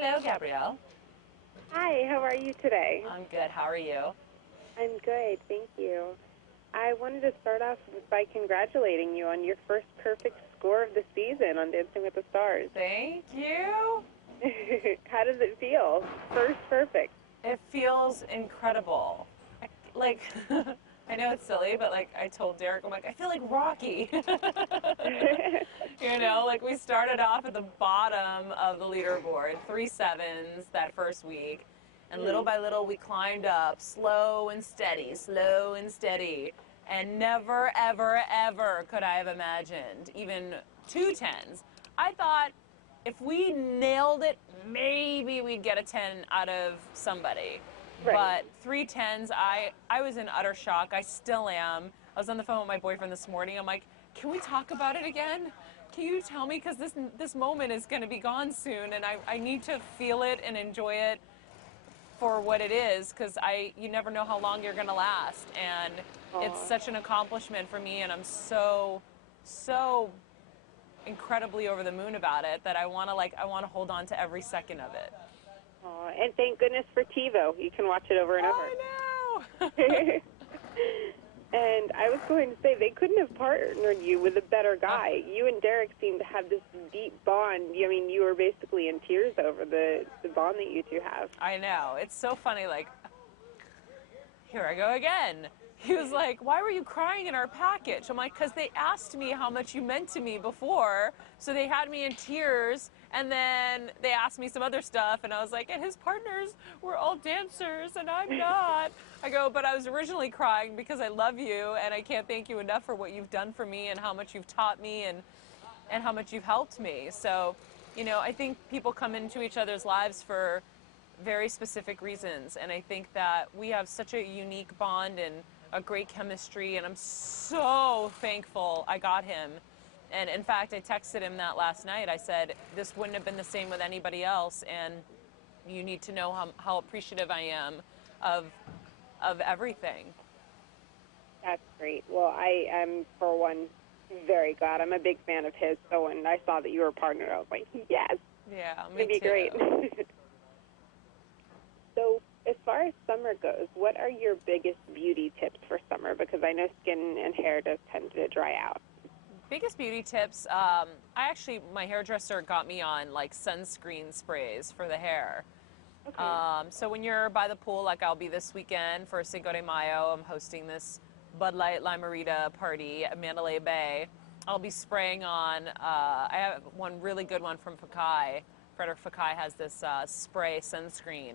Hello, Gabrielle. Hi, how are you today? I'm good. How are you? I'm good, thank you. I wanted to start off by congratulating you on your first perfect score of the season on Dancing with the Stars. Thank you. How does it feel? First perfect. It feels incredible. Like, I know it's silly, but like I told Derek, I'm like, I feel like Rocky. Like we started off at the bottom of the leaderboard, 3 sevens that first week. And little by little, we climbed up, slow and steady. And never, ever, ever could I have imagined even 2 10s. I thought if we nailed it, maybe we'd get a 10 out of somebody. Right. But 3 10s, I was in utter shock. I still am. I was on the phone with my boyfriend this morning. I'm like, can we talk about it again? Can you tell me? Because this moment is going to be gone soon, and I need to feel it and enjoy it for what it is, because you never know how long you're going to last. And it's such an accomplishment for me, and I'm so incredibly over the moon about it that I want to hold on to every second of it. Oh, and thank goodness for TiVo. You can watch it over and over. I know. And I was going to say, they couldn't have partnered you with a better guy. You and Derek seem to have this deep bond. I mean, you were basically in tears over the bond that you two have. I know. It's so funny, like, here I go again. He was like, why were you crying in our package? I'm like, because they asked me how much you meant to me before, so they had me in tears, and then they asked me some other stuff, and I was like, and his partners were all dancers, and I'm not. I go, but I was originally crying because I love you, and I can't thank you enough for what you've done for me and how much you've taught me and how much you've helped me. So, I think people come into each other's lives for very specific reasons, and I think that we have such a unique bond and a great chemistry, and I'm so thankful I got him. And in fact, I texted him that last night. I said, this wouldn't have been the same with anybody else, and you need to know how appreciative I am of everything. That's great. Well, I am, for one, very glad. I'm a big fan of his, so when I saw that you were a partner, I was like, yes. Yeah, me It'd be too. great. So, as far as summer goes, what are your biggest beauty tips for summer? Because I know skin and hair does tend to dry out. Biggest beauty tips, my hairdresser got me on like sunscreen sprays for the hair. Okay. So when you're by the pool, like I'll be this weekend for Cinco de Mayo, I'm hosting this Bud Light Limerita party at Mandalay Bay. I'll be spraying on, I have one really good one from Fakai. Frederick Fakai has this spray sunscreen,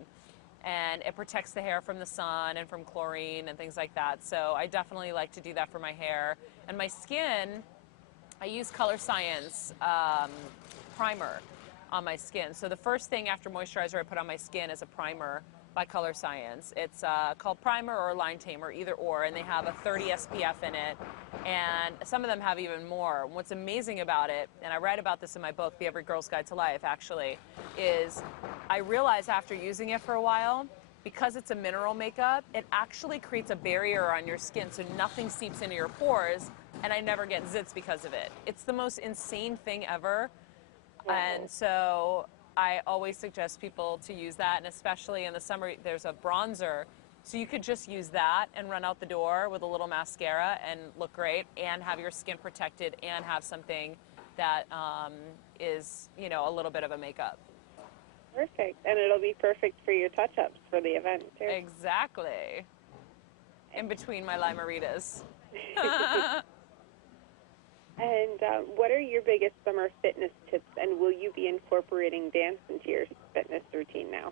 and it protects the hair from the sun and from chlorine and things like that. So I definitely like to do that for my hair. And my skin, I use Color Science primer on my skin. So the first thing after moisturizer I put on my skin is a primer by Color Science. It's called Primer or Line Tamer, either or, and they have a 30 SPF in it, and some of them have even more. What's amazing about it, and I write about this in my book, The Every Girl's Guide to Life, actually, is I realized after using it for a while, because it's a mineral makeup, it actually creates a barrier on your skin so nothing seeps into your pores, and I never get zits because of it. It's the most insane thing ever. Wow. And so I always suggest people to use that, and especially in the summer, there's a bronzer. So you could just use that and run out the door with a little mascara and look great and have your skin protected and have something that is, a little bit of a makeup. Perfect. And it'll be perfect for your touch-ups for the event, too. Exactly. In between my Limeritas. And what are your biggest summer fitness tips, and will you be incorporating dance into your fitness routine now?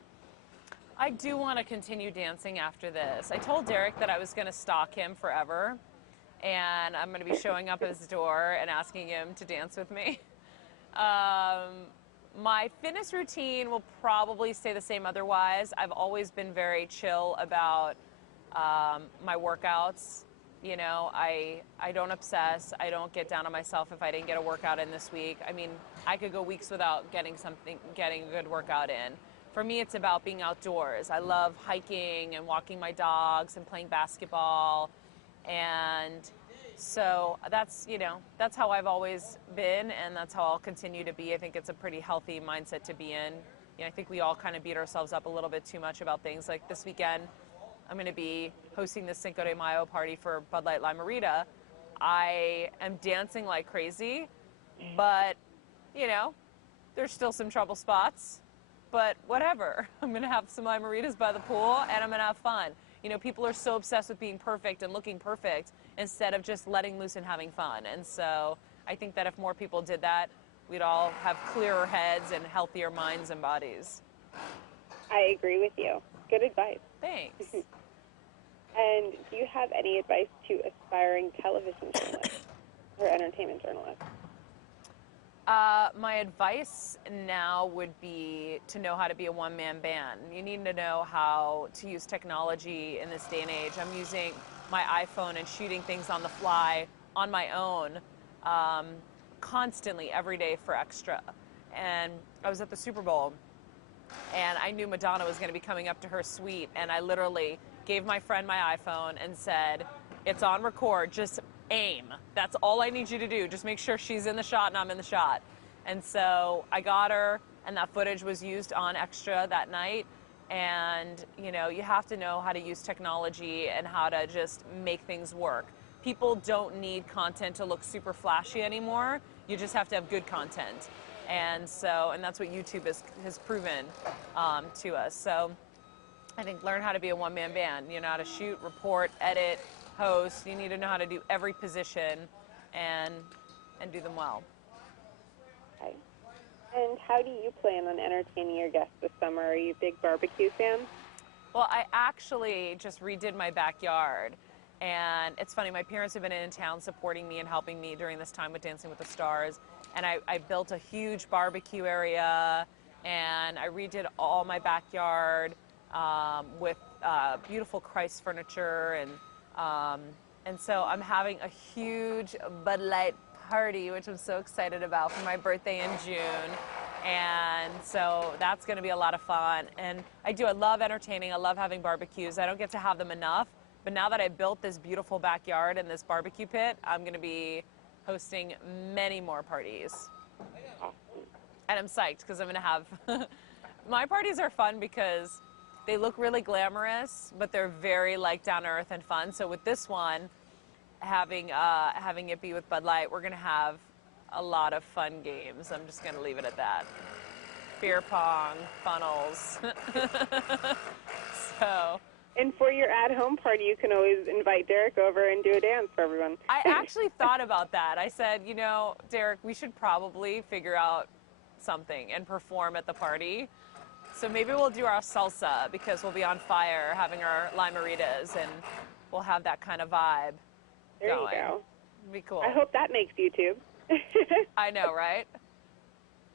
I do want to continue dancing after this. I told Derek that I was going to stalk him forever, and I'm going to be showing up at his door and asking him to dance with me. My fitness routine will probably stay the same otherwise. I've always been very chill about my workouts. I don't obsess. I don't get down on myself if I didn't get a workout in this week. I mean, I could go weeks without getting a good workout in. For me, it's about being outdoors. I love hiking and walking my dogs and playing basketball. And so that's how I've always been, and that's how I'll continue to be. I think it's a pretty healthy mindset to be in. I think we all kind of beat ourselves up a little bit too much about things. Like this weekend, I'm going to be hosting the Cinco de Mayo party for Bud Light Lime-A-Rita. I am dancing like crazy, but, there's still some trouble spots. But whatever. I'm going to have some Lime-A-Ritas by the pool, and I'm going to have fun. People are so obsessed with being perfect and looking perfect instead of just letting loose and having fun. And so I think that if more people did that, we'd all have clearer heads and healthier minds and bodies. I agree with you. Good advice. Thanks. And do you have any advice to aspiring television journalists or entertainment journalists? My advice now would be to know how to be a one-man band. You need to know how to use technology in this day and age. I'm using my iPhone and shooting things on the fly on my own constantly every day for extra. And I was at the Super Bowl, and I knew Madonna was going to be coming up to her suite, and I literally gave my friend my iPhone and said, it's on record, just aim. That's all I need you to do. Just make sure she's in the shot and I'm in the shot. And so I got her, and that footage was used on Extra that night. And, you have to know how to use technology and how to just make things work. People don't need content to look super flashy anymore. You just have to have good content. And that's what YouTube has proven to us. So I think learn how to be a one-man band. You know how to shoot, report, edit, host. You need to know how to do every position and do them well. Okay. And how do you plan on entertaining your guests this summer? Are you a big barbecue fan? Well, I actually just redid my backyard. And it's funny, my parents have been in town supporting me and helping me during this time with Dancing with the Stars. And I built a huge barbecue area, and I redid all my backyard with beautiful Christ furniture. And so I'm having a huge Bud Light party, which I'm so excited about, for my birthday in June. And so that's going to be a lot of fun. And I love entertaining. I love having barbecues. I don't get to have them enough. But now that I built this beautiful backyard and this barbecue pit, I'm going to be hosting many more parties. And I'm psyched because I'm going to have... My parties are fun because they look really glamorous, but they're very down to earth and fun. So with this one, having it be with Bud Light, we're going to have a lot of fun games. I'm just going to leave it at that. Beer pong, funnels. So... And for your at-home party, you can always invite Derek over and do a dance for everyone. I actually thought about that. I said, Derek, we should probably figure out something and perform at the party. So maybe we'll do our salsa because we'll be on fire having our Lime-A-Ritas, and we'll have that kind of vibe there going. You go. It'd be cool. I hope that makes YouTube. I know, right?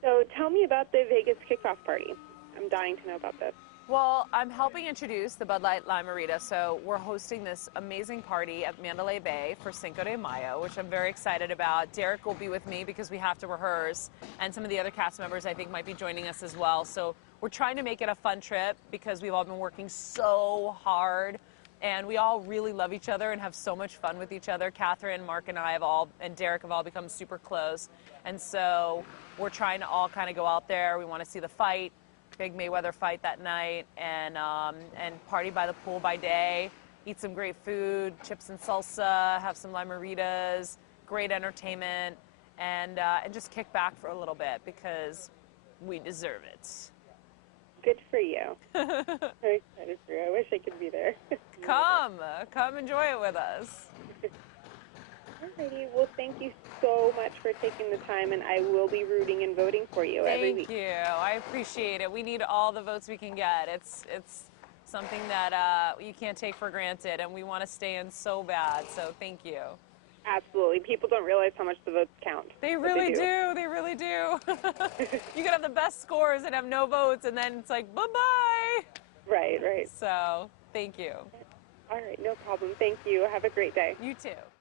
So tell me about the Vegas kickoff party. I'm dying to know about this. Well, I'm helping introduce the Bud Light Lime-A-Rita, so we're hosting this amazing party at Mandalay Bay for Cinco de Mayo, which I'm very excited about. Derek will be with me because we have to rehearse, and some of the other cast members I think might be joining us as well. So we're trying to make it a fun trip because we've all been working so hard, and we all really love each other and have so much fun with each other. Catherine, Mark, and and Derek have all become super close, and so we're trying to all kind of go out there. We want to see the fight. Big Mayweather fight that night, and party by the pool by day, eat some great food, chips and salsa, have some Lime-A-Ritas, great entertainment, and just kick back for a little bit because we deserve it. Good for you. Very excited for you. I wish I could be there. Come enjoy it with us. Alrighty, well, thank you so much for taking the time, and I will be rooting and voting for you every week. Thank you. I appreciate it. We need all the votes we can get. It's something that you can't take for granted, and we want to stay in so bad, so thank you. Absolutely. People don't realize how much the votes count. They really do. They really do. You could have the best scores and have no votes, and then it's like, bye-bye. Right. So, thank you. All right, no problem. Thank you. Have a great day. You too.